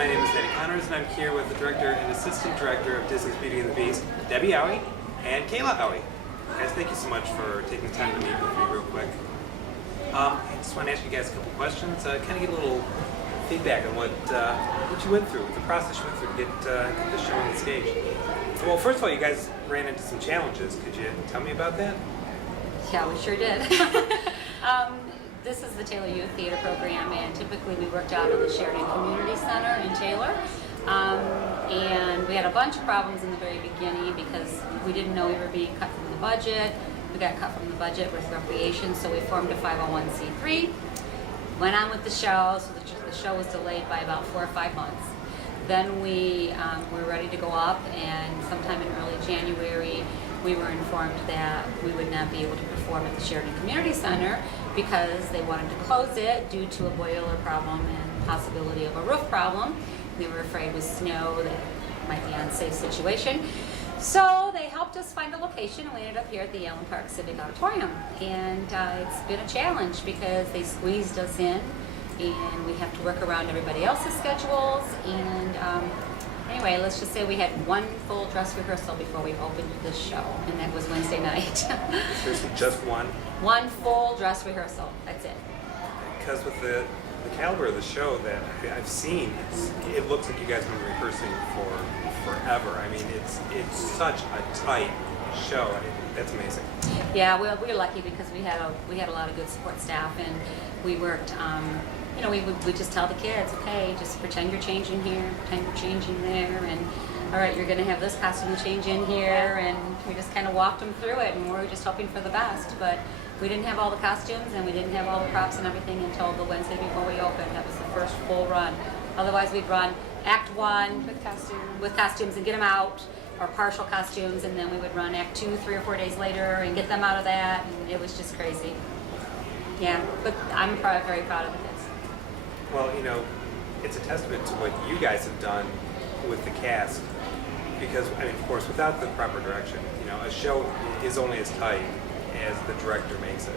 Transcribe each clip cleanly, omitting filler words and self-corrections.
My name is Eddie Connors, and I'm here with the director and assistant director of Disney's Beauty and the Beast, Debbie Owie, and Kayla Owie. Guys, thank you so much for taking the time to meet with me real quick. I just want to ask you guys a couple questions, kind of get a little feedback on what you went through, the process you went through to get the show on the stage. Well, first of all, you guys ran into some challenges. Could you tell me about that? Yeah, we sure did. This is the Taylor Youth Theater Program, and typically we worked out of the Sheridan Community Center in Taylor. And we had a bunch of problems in the very beginning because we didn't know we were being cut from the budget. We got cut from the budget with recreation, so we formed a 501c3. Went on with the show, so the show was delayed by about 4 or 5 months. Then we were ready to go up, and sometime in early January, we were informed that we would not be able to perform at the Sheridan Community Center because they wanted to close it due to a boiler problem and possibility of a roof problem. They were afraid with snow that it might be an unsafe situation. So they helped us find a location, and we ended up here at the Allen Park Civic Auditorium. And it's been a challenge because they squeezed us in, and we have to work around everybody else's schedules. And anyway, let's just say we had one full dress rehearsal before we opened the show, and that was Wednesday night. Seriously, just one? One full dress rehearsal, that's it. Because with the caliber of the show that I've seen, it looks like you guys have been rehearsing for forever. I mean, it's such a tight show. I mean, that's amazing. Yeah, well, we were lucky because we had a lot of good support staff, and we worked. You know, we would just tell the kids, okay, just pretend you're changing here, pretend you're changing there, and all right, you're going to have this costume change in here, and we just kind of walked them through it, and we were just hoping for the best. But we didn't have all the costumes, and we didn't have all the props and everything until the Wednesday before we opened. That was the first full run. Otherwise, we'd run Act 1 with costumes and get them out, or partial costumes, and then we would run Act 2 3 or 4 days later and get them out of that, and it was just crazy. Yeah, but I'm very proud of the kids. Well, you know, it's a testament to what you guys have done with the cast. Because, I mean, of course, without the proper direction, you know, a show is only as tight as the director makes it.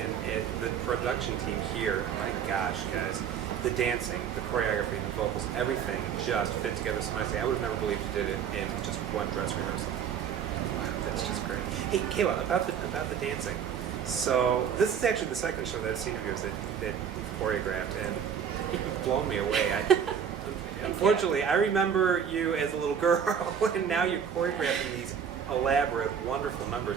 And the production team here, my gosh, guys, the dancing, the choreography, the vocals, everything just fit together so nicely. I would have never believed you did it in just one dress rehearsal. Wow, that's just great. Hey, Kayla, about the dancing. So this is actually the second show that I've seen of yours that you've choreographed, and you've blown me away. Unfortunately, I remember you as a little girl, and now you're choreographing these elaborate, wonderful numbers.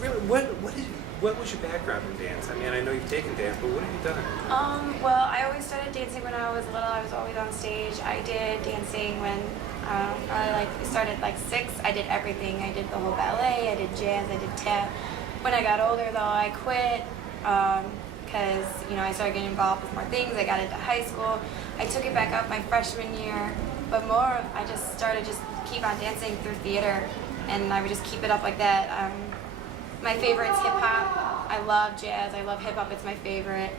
Really, what was your background in dance? I mean, I know you've taken dance, but what have you done? Well, I always started dancing when I was little. I was always on stage. I did dancing when I started 6. I did everything. I did the whole ballet. I did jazz. I did tap. When I got older, though, I quit because I started getting involved with more things. I got into high school. I took it back up my freshman year, but more I just started keep on dancing through theater, and I would just keep it up like that. My favorite is hip hop. I love jazz. I love hip hop. It's my favorite.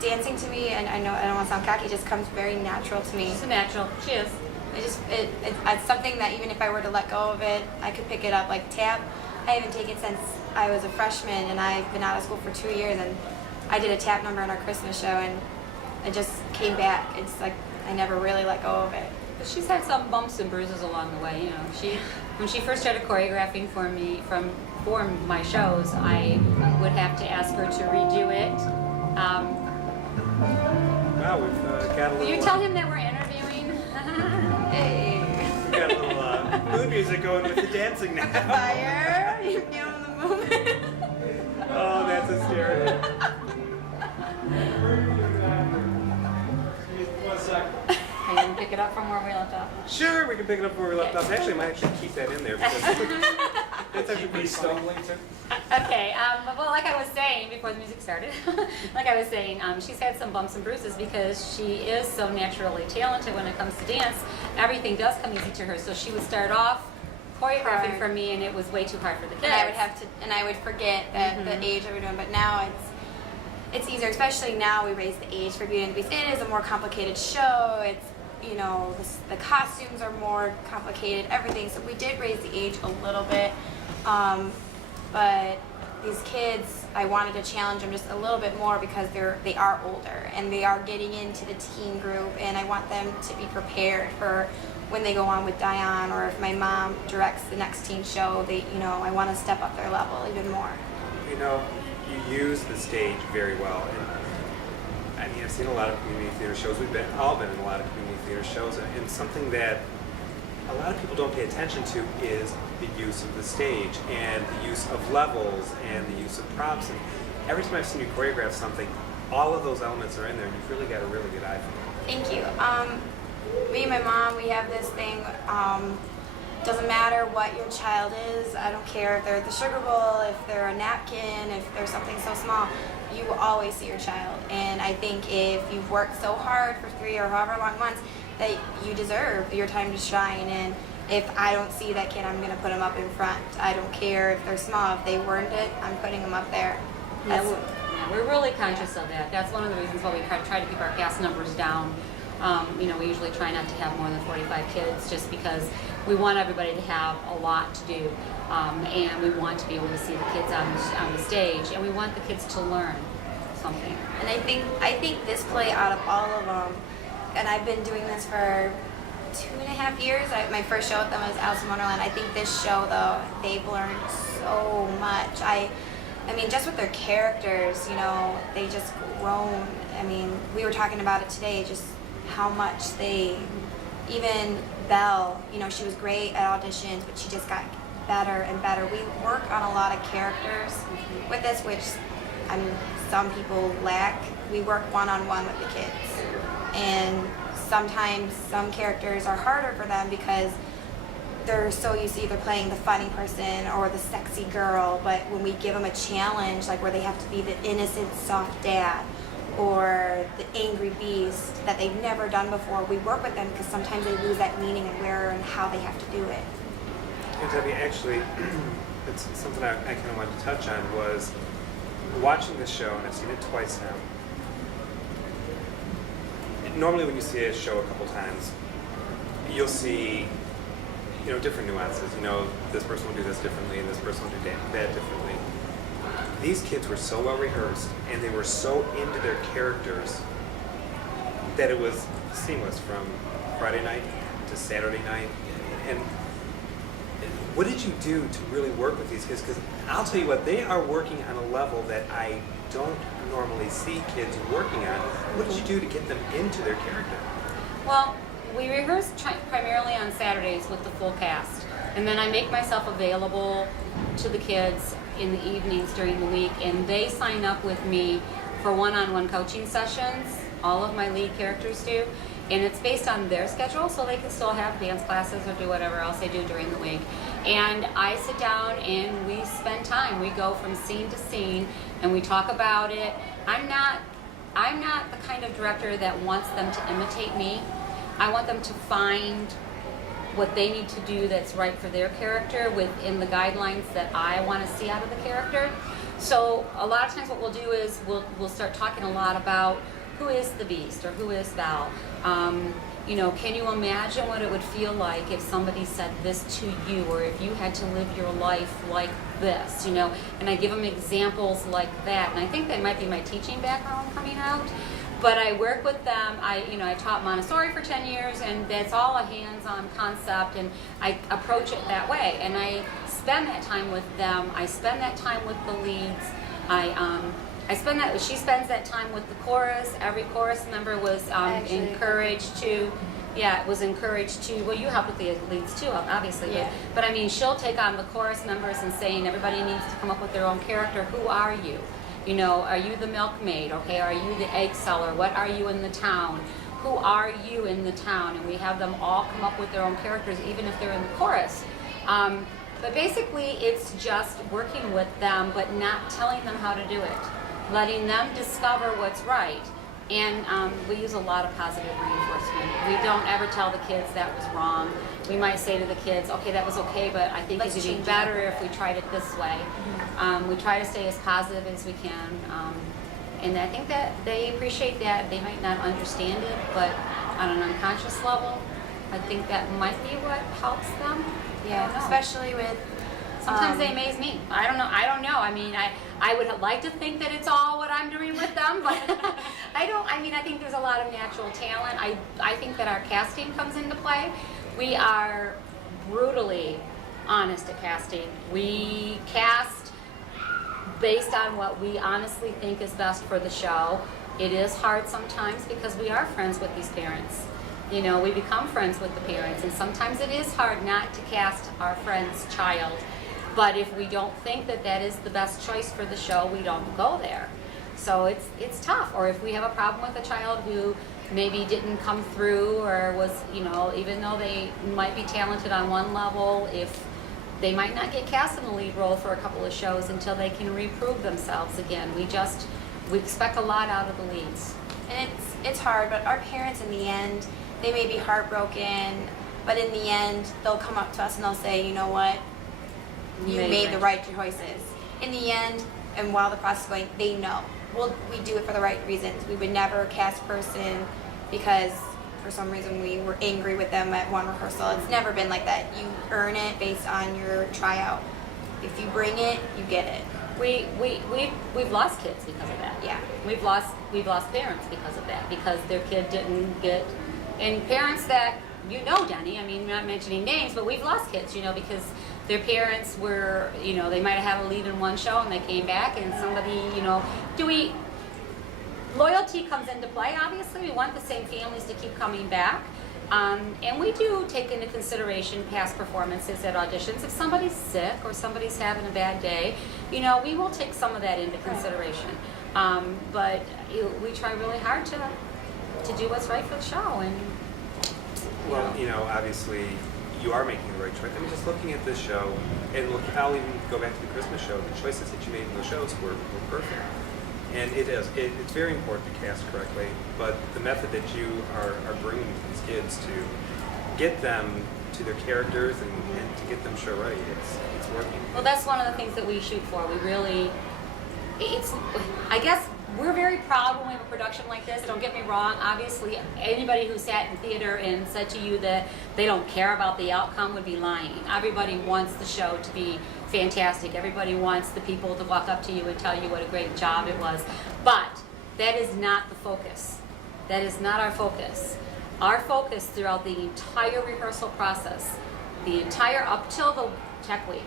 Dancing to me, and I know I don't want to sound cocky, just comes very natural to me. It's a natural. She is. It's something that even if I were to let go of it, I could pick it up. Like tap, I haven't taken since I was a freshman, and I've been out of school for 2 years, and I did a tap number on our Christmas show, and it just came back. It's like I never really let go of it. But she's had some bumps and bruises along the way. When she first started choreographing for me for my shows, I would have to ask her to redo it. Wow, we've got a little... Will you tell him that we're interviewing? Hey. We've got a little mood music going with the dancing now. Fire! You're feeling the movement. Oh, that's hysterical. Are you going to pick it up from where we left off? Sure, we can pick it up where we left off. Actually, I might actually keep that in there because it's actually pretty stumbling too. Okay, well, like I was saying before the music started, she's had some bumps and bruises because she is so naturally talented when it comes to dance. Everything does come easy to her, so she would start off choreographing for me, and it was way too hard for the kids. And I would forget that the age that we're doing, but now it's easier, especially now we raise the age for Beauty and the Beast. It is a more complicated show. It's the costumes are more complicated, everything. So we did raise the age a little bit, but these kids, I wanted to challenge them just a little bit more because they are older and they are getting into the teen group, and I want them to be prepared for when they go on with Dion, or if my mom directs the next teen show, I want to step up their level even more. You know, you use the stage very well. And I mean, I've seen a lot of community theater shows. We've all been in a lot of community theater shows, and something that a lot of people don't pay attention to is the use of the stage and the use of levels and the use of props. And every time I've seen you choreograph something, all of those elements are in there, and you've really got a really good eye for them. Thank you. Me and my mom, we have this thing, doesn't matter what your child is, I don't care if they're the sugar bowl, if they're a napkin, if they're something so small, you will always see your child. And I think if you've worked so hard for 3 or however long months, that you deserve your time to shine. And if I don't see that kid, I'm gonna put them up in front. I don't care if they're small, if they earned it, I'm putting them up there. Yeah, we're really conscious of that. That's one of the reasons why we try to keep our cast numbers down. We usually try not to have more than 45 kids, just because we want everybody to have a lot to do, and we want to be able to see the kids on the stage, and we want the kids to learn something. And I think this play, out of all of them, and I've been doing this for 2.5 years. My first show with them was Alice in Wonderland. I think this show, though, they've learned so much. I mean, just with their characters, they just grown. I mean, we were talking about it today, just how much even Belle, she was great at auditions, but she just got better and better. We work on a lot of characters with this, which some people lack. We work one-on-one with the kids. And sometimes some characters are harder for them because they're so used to either playing the funny person or the sexy girl, but when we give them a challenge, like where they have to be the innocent, soft dad, or the angry beast that they've never done before, we work with them because sometimes they lose that meaning and where and how they have to do it. And Debbie, actually, it's something I kind of wanted to touch on was watching this show, and I've seen it twice now. Normally when you see a show a couple times, you'll see, different nuances. This person will do this differently, and this person will do that differently. These kids were so well rehearsed, and they were so into their characters that it was seamless from Friday night to Saturday night. And what did you do to really work with these kids? Because I'll tell you what, they are working on a level that I don't normally see kids working on. What did you do to get them into their character? Well, we rehearse primarily on Saturdays with the full cast, and then I make myself available to the kids in the evenings during the week, and they sign up with me for one-on-one coaching sessions. All of my lead characters do, and it's based on their schedule, so they can still have dance classes or do whatever else they do during the week. And I sit down and we spend time. We go from scene to scene and we talk about it. I'm not the kind of director that wants them to imitate me. I want them to find what they need to do that's right for their character within the guidelines that I want to see out of the character. So a lot of times what we'll do is we'll start talking a lot about who is the Beast or who is Val. Can you imagine what it would feel like if somebody said this to you, or if you had to live your life like this, And I give them examples like that, and I think that might be my teaching background coming out. But I work with them. I taught Montessori for 10 years, and that's all a hands-on concept, and I approach it that way. And I spend that time with them. I spend that time with the leads. She spends that time with the chorus. Every chorus member was encouraged to. Yeah, it was encouraged to. Well, you help with the leads too, obviously. Yeah. But she'll take on the chorus members and saying everybody needs to come up with their own character. Who are you? Are you the milkmaid? Okay, are you the egg seller? What are you in the town? Who are you in the town? And we have them all come up with their own characters, even if they're in the chorus. But basically, it's just working with them, but not telling them how to do it. Letting them discover what's right. And we use a lot of positive reinforcement. We don't ever tell the kids that was wrong. We might say to the kids, okay, that was okay, but I think it would be better if we tried it this way. We try to stay as positive as we can. And I think that they appreciate that. They might not understand it, but on an unconscious level, I think that might be what helps them. Yeah, especially with Sometimes they amaze me. I don't know. I mean, I would like to think that it's all what I'm doing with them, but I don't. I mean, I think there's a lot of natural talent. I think that our casting comes into play. We are brutally honest at casting. We cast based on what we honestly think is best for the show. It is hard sometimes because we are friends with these parents. You know, we become friends with the parents, and sometimes it is hard not to cast our friend's child. But if we don't think that that is the best choice for the show, we don't go there. So it's tough. Or if we have a problem with a child who maybe didn't come through or was, you know, even though they might be talented on one level, if they might not get cast in the lead role for a couple of shows until they can reprove themselves again. We expect a lot out of the leads. And it's hard, but our parents in the end, they may be heartbroken, but in the end, they'll come up to us and they'll say, you know what, you made the right choices. In the end, and while the process is going, they know. We do it for the right reasons. We would never cast a person because for some reason we were angry with them at one rehearsal. It's never been like that. You earn it based on your tryout. If you bring it, you get it. We've lost kids because of that. Yeah. We've lost parents because of that, because their kid didn't get, and parents that, you know, Denny, I mean, I'm not mentioning names, but we've lost kids, you know, because their parents were, you know, they might have had a lead in one show and they came back and somebody, you know, loyalty comes into play, obviously. We want the same families to keep coming back. And we do take into consideration past performances at auditions. If somebody's sick or somebody's having a bad day, you know, we will take some of that into consideration. But we try really hard to do what's right for the show. And Well, you know, obviously you are making the right choice. I mean, just looking at this show, and look, I'll even go back to the Christmas show. The choices that you made in the shows were perfect. And it's very important to cast correctly, but the method that you are bringing to these kids to get them to their characters and to get them show ready, it's working. well, that's one of the things that we shoot for. I guess we're very proud when we have a production like this. Don't get me wrong. Obviously, anybody who sat in theater and said to you that they don't care about the outcome would be lying. Everybody wants the show to be fantastic. Everybody wants the people to walk up to you and tell you what a great job it was. But that is not the focus. That is not our focus. Our focus throughout the entire rehearsal process, the entire up till the tech week,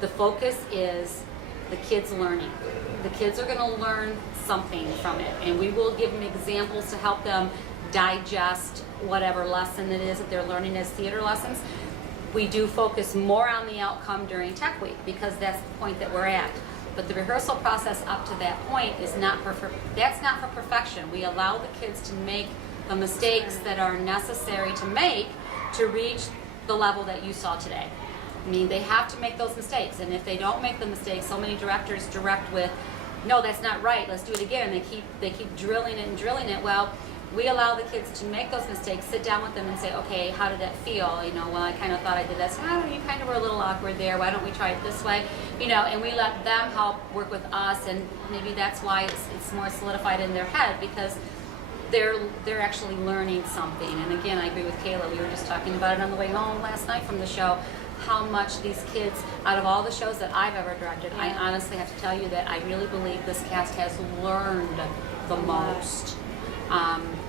the focus is the kids learning. The kids are going to learn something from it, and we will give them examples to help them digest whatever lesson it is that they're learning as theater lessons. We do focus more on the outcome during tech week because that's the point that we're at. But the rehearsal process up to that point is not that's not for perfection. We allow the kids to make the mistakes that are necessary to make to reach the level that you saw today. I mean, they have to make those mistakes, and if they don't make the mistakes, so many directors direct with, no, that's not right, let's do it again. They keep drilling it and drilling it. Well, we allow the kids to make those mistakes, sit down with them and say, okay, how did that feel? You know, well, I kind of thought I did this. Oh, you kind of were a little awkward there. Why don't we try it this way? You know, and we let them help work with us, and maybe that's why it's more solidified in their head, because they're actually learning something. And again, I agree with Kayla. We were just talking about it on the way home last night from the show, how much these kids, out of all the shows that I've ever directed, I honestly have to tell you that I really believe this cast has learned the most.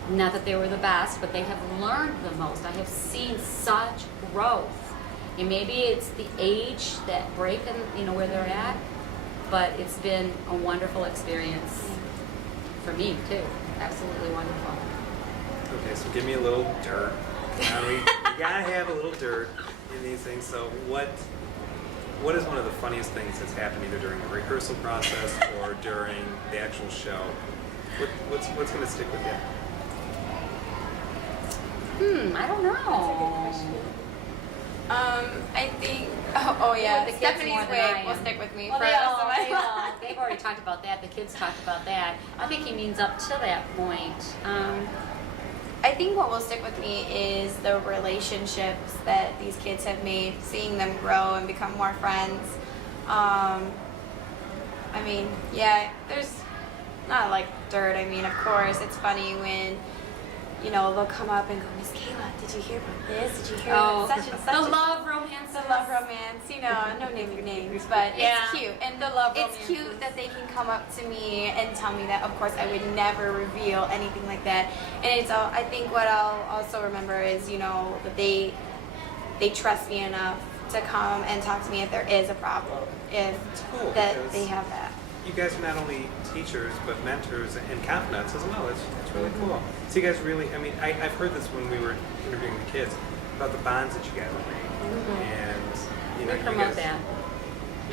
Not that they were the best, but they have learned the most. I have seen such growth. And maybe it's the age that break and, you know, where they're at, but it's been a wonderful experience for me too. Absolutely wonderful. Okay, so give me a little dirt. You gotta have a little dirt in these things. So what is one of the funniest things that's happened either during the rehearsal process or during the actual show? What's gonna stick with you? I don't know. I think, oh yeah, The kids Stephanie's more than I wig will am. stick with me Well, for the rest of my life. they've already talked about that. The kids talked about that. I think he means up to that point. I think what will stick with me is the relationships that these kids have made, seeing them grow and become more friends. I mean, yeah, there's not like dirt. I mean, of course, it's funny when, you know, they'll come up and go, Miss Kayla, did you hear about this? Did you hear Oh, about such and such? the love romance. The love romance, you know, no naming names, but Yeah. it's cute. And The love it's romances. cute that they can come up to me and tell me that. Of course, I would never reveal anything like that. And it's all, I think what I'll also remember is, you know, that they trust me enough to come and talk to me if there is a problem, if It's cool that because they have that. you guys are not only teachers but mentors and confidants as well. It's really Mm-hmm. cool. So you guys really, I mean, I've heard this when we were interviewing the kids about the bonds that you guys have made, and you know, We you promote guys. that.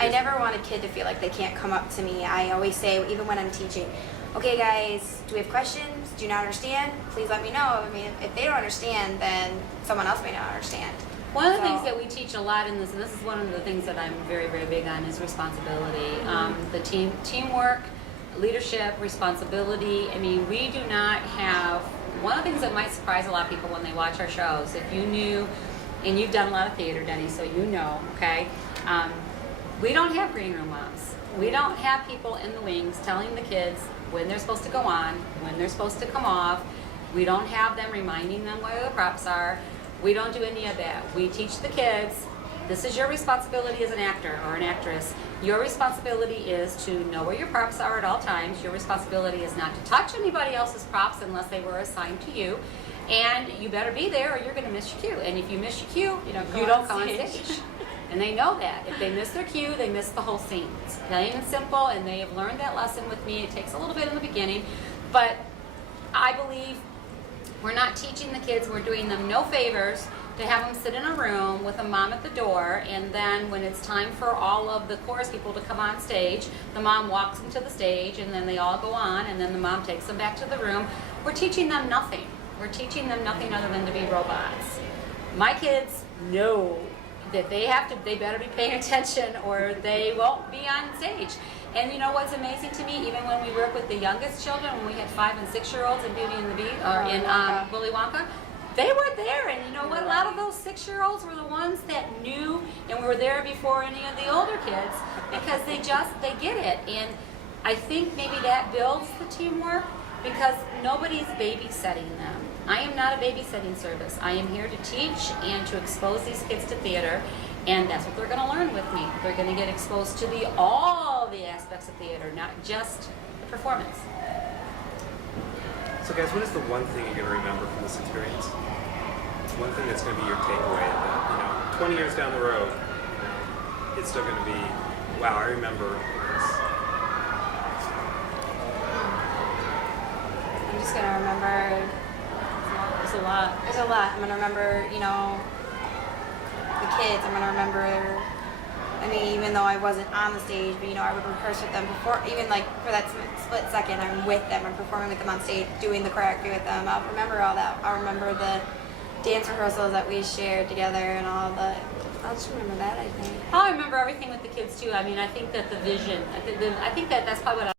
I never want a kid to feel like they can't come up to me. I always say, even when I'm teaching, okay guys, do we have questions? Do you not understand? Please let me know. I mean, if they don't understand, then someone else may not understand. One of the So- things that we teach a lot in this, and this is one of the things that I'm very, very big on, is responsibility. The teamwork, leadership, responsibility. I mean, we do not have, one of the things that might surprise a lot of people when they watch our shows, if you knew, and you've done a lot of theater, Denny, so you know, okay? We don't have green room moms. We don't have people in the wings telling the kids when they're supposed to go on, when they're supposed to come off. We don't have them reminding them where the props are. We don't do any of that. We teach the kids, this is your responsibility as an actor or an actress. Your responsibility is to know where your props are at all times. Your responsibility is not to touch anybody else's props unless they were assigned to you. And you better be there or you're going to miss your cue. And if you miss your cue, you don't come on stage. And they know that. If they miss their cue, they miss the whole scene. It's plain and simple, and they have learned that lesson with me. It takes a little bit in the beginning, but I believe we're not teaching the kids, we're doing them no favors to have them sit in a room with a mom at the door, and then when it's time for all of the chorus people to come on stage, the mom walks them to the stage, and then they all go on, and then the mom takes them back to the room. We're teaching them nothing. We're teaching them nothing other than to be robots. My kids know that they better be paying attention or they won't be on stage. And you know what's amazing to me, even when we work with the youngest children, when we had 5 and 6 year olds in Beauty and the Beast, or in Wonka. Willy Wonka, they were there, and you know what? A lot of those 6-year-olds were the ones that knew and were there before any of the older kids because they get it. And I think maybe that builds the teamwork because nobody's babysitting them. I am not a babysitting service. I am here to teach and to expose these kids to theater, and that's what they're going to learn with me. They're going to get exposed to all the aspects of theater, not just the performance. So guys, what is the one thing you're going to remember from this experience? One thing that's going to be your takeaway that, 20 years down the road, it's still going to be, wow, I remember this. I'm just gonna remember. There's a lot. There's a lot. I'm gonna remember, the kids. I'm gonna remember. I mean, even though I wasn't on the stage, but I would rehearse with them before. Even like for that split second, I'm with them. I'm performing with them on stage, doing the choreography with them. I'll remember all that. I'll remember the dance rehearsals that we shared together and all the. I'll just remember that. I think. I remember everything with the kids too. I mean, I think that the vision, I think that that's probably what